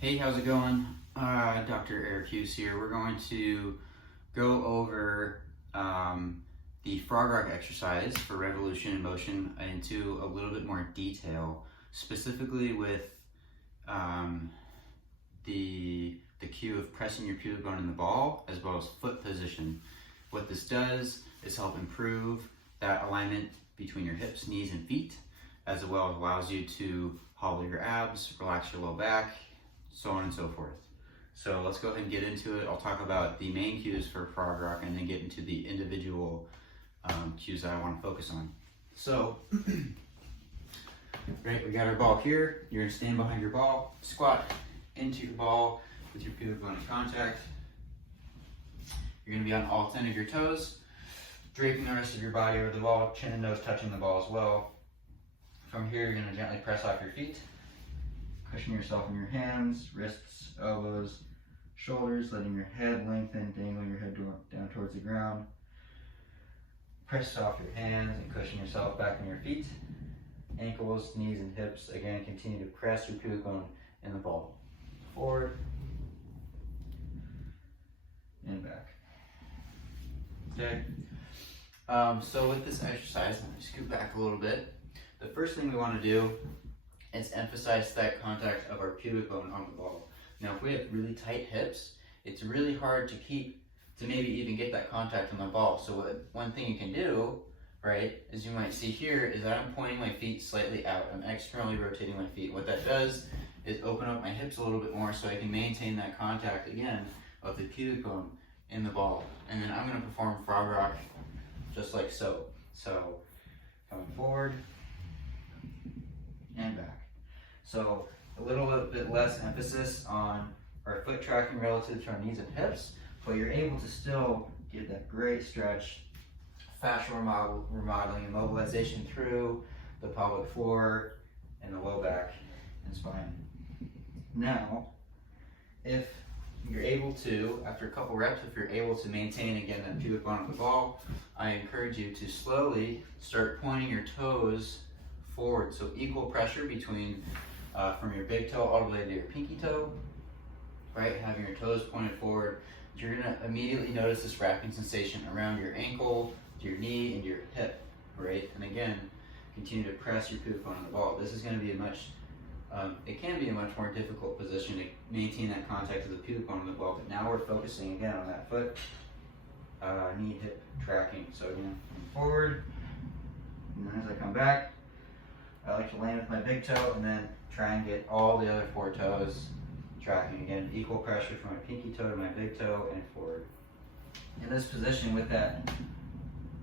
Hey, how's it going? Dr. Eric Hughes here. We're going to go over the frog rock exercise for revolution and motion into a little bit more detail, specifically with the cue of pressing your pubic bone in the ball as well as foot position. What this does is help improve that alignment between your hips, knees, and feet, as well as allows you to hollow your abs, relax your low back, so on and so forth. So let's go ahead and get into it. I'll talk about the main cues for frog rock and then get into the individual cues that I want to focus on. So, right, we got our ball here. You're gonna stand behind your ball, squat into your ball with your pubic bone in contact. You're gonna be on all 10 of your toes, draping the rest of your body over the ball, chin and nose touching the ball as well. From here, you're gonna gently press off your feet. Cushion yourself in your hands, wrists, elbows, shoulders, letting your head lengthen, dangling your head down towards the ground. Press off your hands and cushion yourself back on your feet. Ankles, knees, and hips. Again, continue to press your pubic bone in the ball. Forward and back. Okay. So with this exercise, let me scoot back a little bit. The first thing we want to do is emphasize that contact of our pubic bone on the ball. Now, if we have really tight hips, it's really hard to maybe even get that contact on the ball. So one thing you can do, right, as you might see here, is that I'm pointing my feet slightly out. I'm externally rotating my feet. What that does is open up my hips a little bit more so I can maintain that contact again of the pubic bone in the ball. And then I'm going to perform frog rock just like so. So coming forward and back. So a little bit less emphasis on our foot tracking relative to our knees and hips, but you're able to still get that great stretch, fascial remodeling and mobilization through the pelvic floor and the low back and spine. Now, if you're able to, after a couple reps, if you're able to maintain again that pubic bone of the ball, I encourage you to slowly start pointing your toes forward. So equal pressure between from your big toe all the way to your pinky toe, right? Having your toes pointed forward. You're gonna immediately notice this wrapping sensation around your ankle, to your knee, and your hip, right? And again, continue to press your pubic bone on the ball. This is gonna be it can be a much more difficult position to maintain that contact of the pubic bone on the ball, but now we're focusing again on that foot, knee, hip tracking. So again, forward, and then as I come back, I like to land with my big toe and then try and get all the other 4 toes tracking. Again, equal pressure from my pinky toe to my big toe and forward. In this position with that,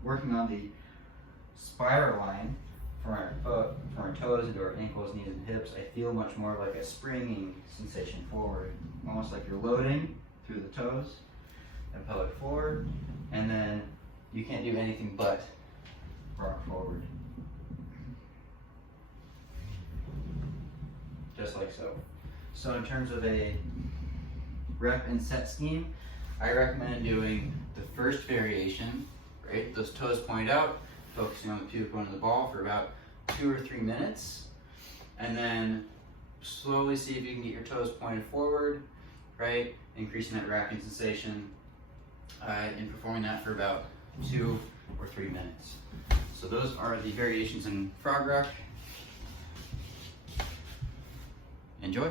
working on the spiral line from our foot, from our toes into our ankles, knees, and hips, I feel much more like a springing sensation forward. Almost like you're loading through the toes and pelvic floor, and then you can't do anything but rock forward. Just like so. So in terms of a rep and set scheme, I recommend doing the first variation, right? Those toes pointed out, focusing on the pubic bone of the ball for about 2 or 3 minutes. And then slowly see if you can get your toes pointed forward, right? Increasing that wrapping sensation and performing that for about 2 or 3 minutes. So those are the variations in frog rock. Enjoy.